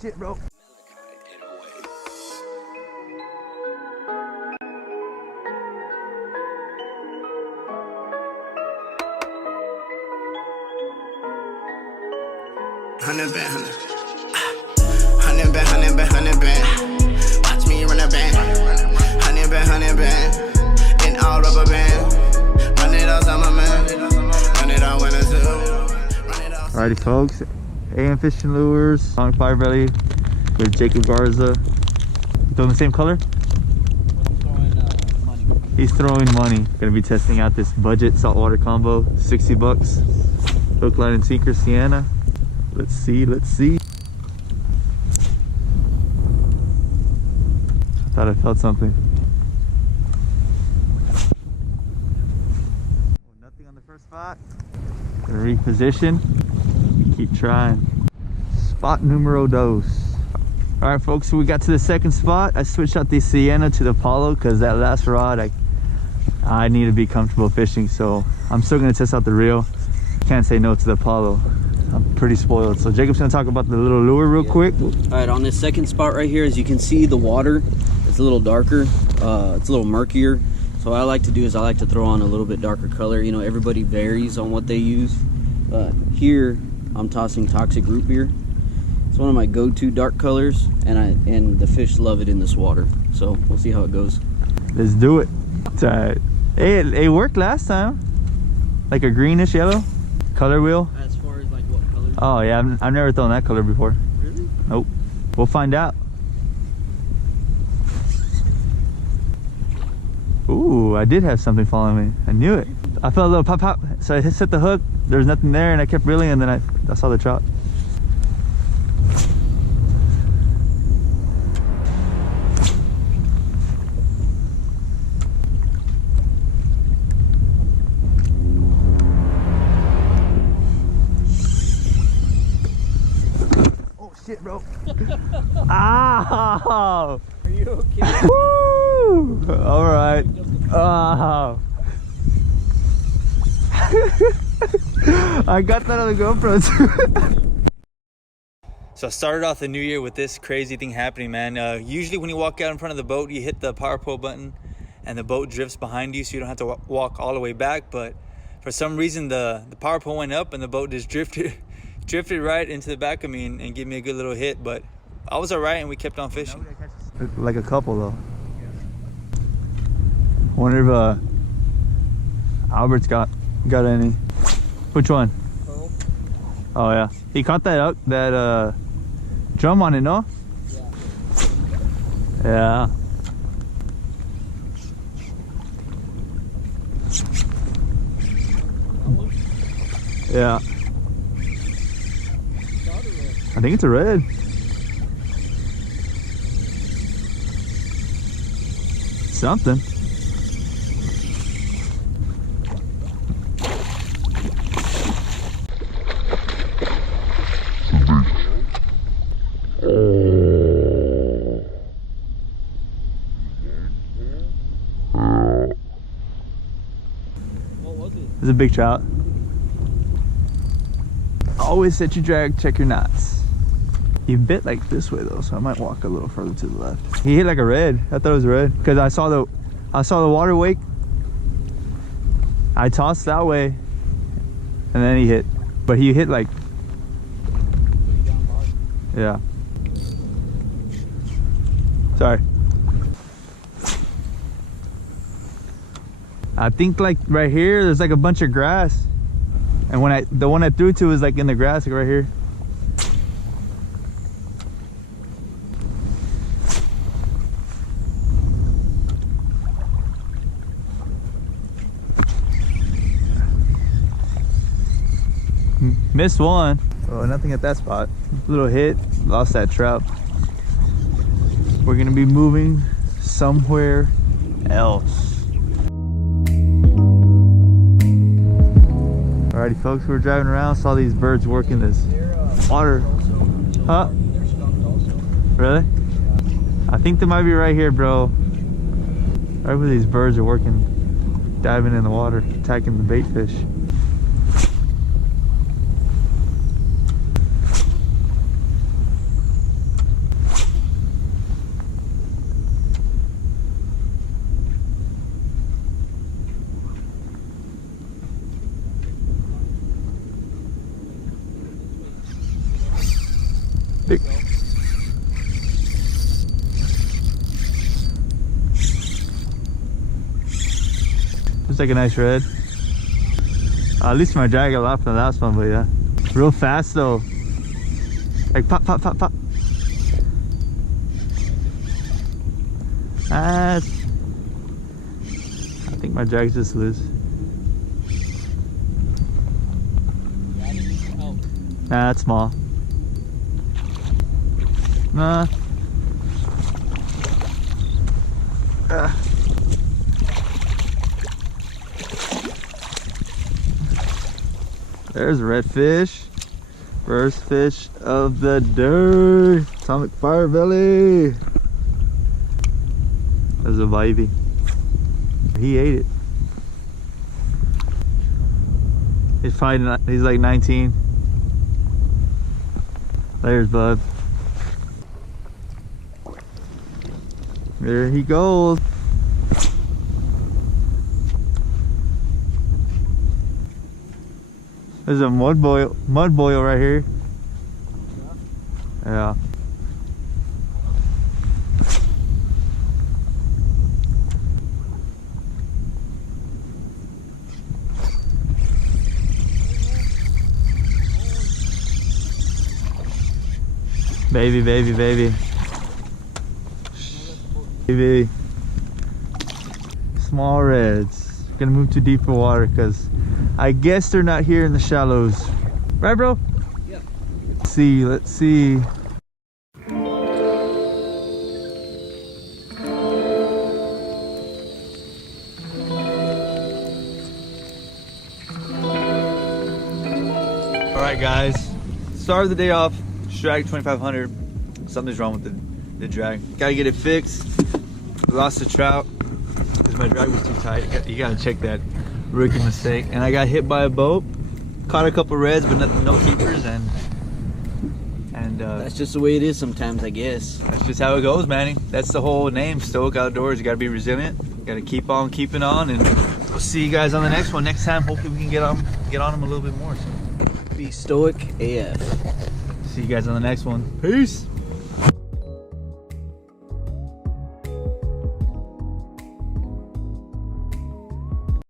shit, bro. Hundred band. Watch me run a band. Hundred band. In all rubber band. Run it all, I'm a man. Run it all when I do. Alrighty, folks. AM Fishing Lures, long fire belly with Jacob Garza. Throwing the same color? I'm throwing money. He's throwing money. Gonna be testing out this budget saltwater combo, 60 bucks. Hook, line, and sinker, Sienna. Let's see. I thought I felt something. Nothing on the first spot. Gonna reposition. Keep trying. Spot numero dos. All right, folks, so we got to the second spot. I switched out the Sienna to the Palo because that last rod, I need to be comfortable fishing, so I'm still gonna test out the reel. Can't say no to the Palo. I'm pretty spoiled. So Jacob's gonna talk about the little lure real quick. All right, on this second spot right here, as you can see, the water is a little darker. It's a little murkier. So what I like to do is I like to throw on a little bit darker color. You know, everybody varies on what they use. But here, I'm tossing Toxic Root Beer. It's one of my go-to dark colors, and the fish love it in this water. So we'll see how it goes. Let's do it. Hey, it worked last time. Like a greenish yellow color wheel. As far as like what color? Oh yeah, I've never thrown that color before. Really? Nope. We'll find out. Ooh, I did have something following me. I knew it. I felt a little pop pop, so I set the hook. There was nothing there, and I kept reeling, and then I saw the chop. Shit, bro. Ow! Are you okay? Woo! All right. Oh. I got that on the GoPro too. So I started off the new year with this crazy thing happening, man. Usually when you walk out in front of the boat, you hit the power pull button and the boat drifts behind you, so you don't have to walk all the way back. But for some reason, the power pull went up and the boat just drifted right into the back of me and gave me a good little hit, but I was all right and we kept on fishing. Like a couple though. Wonder if Albert's got any. Which one? Pearl. Oh yeah, he caught that drum on it, no? Yeah. Yeah. I think it's a red. Something. What was it? It's a big trout. Always set your drag, check your knots. He bit like this way though, so I might walk a little further to the left. He hit like a red. I thought it was a red because I saw the water wake. I tossed that way, and then he hit. But he hit like, yeah. Sorry. I think like right here, there's like a bunch of grass, and the one I threw to was like in the grass, like right here. Missed one. Oh, nothing at that spot. Little hit, lost that trout. We're gonna be moving somewhere else. Alrighty folks, we were driving around, saw these birds working this water. Huh? Really? I think they might be right here, bro. Right where these birds are working, diving in the water, attacking the bait fish. Big. Looks like a nice red. At least my drag got a lot from the last one, but yeah. Real fast though. Like pop, pop, pop, pop. I think my drag's just loose. Nah, that's small. Nah. There's a redfish. First fish of the day. Atomic fire belly. There's a vivey. He ate it. He's probably not, he's like 19. There's bud. There he goes. There's a mud boil right here. Yeah. Baby, baby, baby. Baby. Small reds. Gonna move too deep for water because I guess they're not here in the shallows. Right, bro? Yep. Let's see. All right, guys. Started the day off. Drag 2500. Something's wrong with the drag. Gotta get it fixed. Lost the trout because my drag was too tight. You gotta check that. Rookie mistake. And I got hit by a boat. Caught a couple reds, but no keepers, and that's just the way it is sometimes, I guess. That's just how it goes, Manny. That's the whole name, Stoic Outdoors. You gotta be resilient. You gotta keep on keeping on, and we'll see you guys on the next one. Next time, hopefully we can get on them a little bit more. So. Be stoic AF. See you guys on the next one. Peace.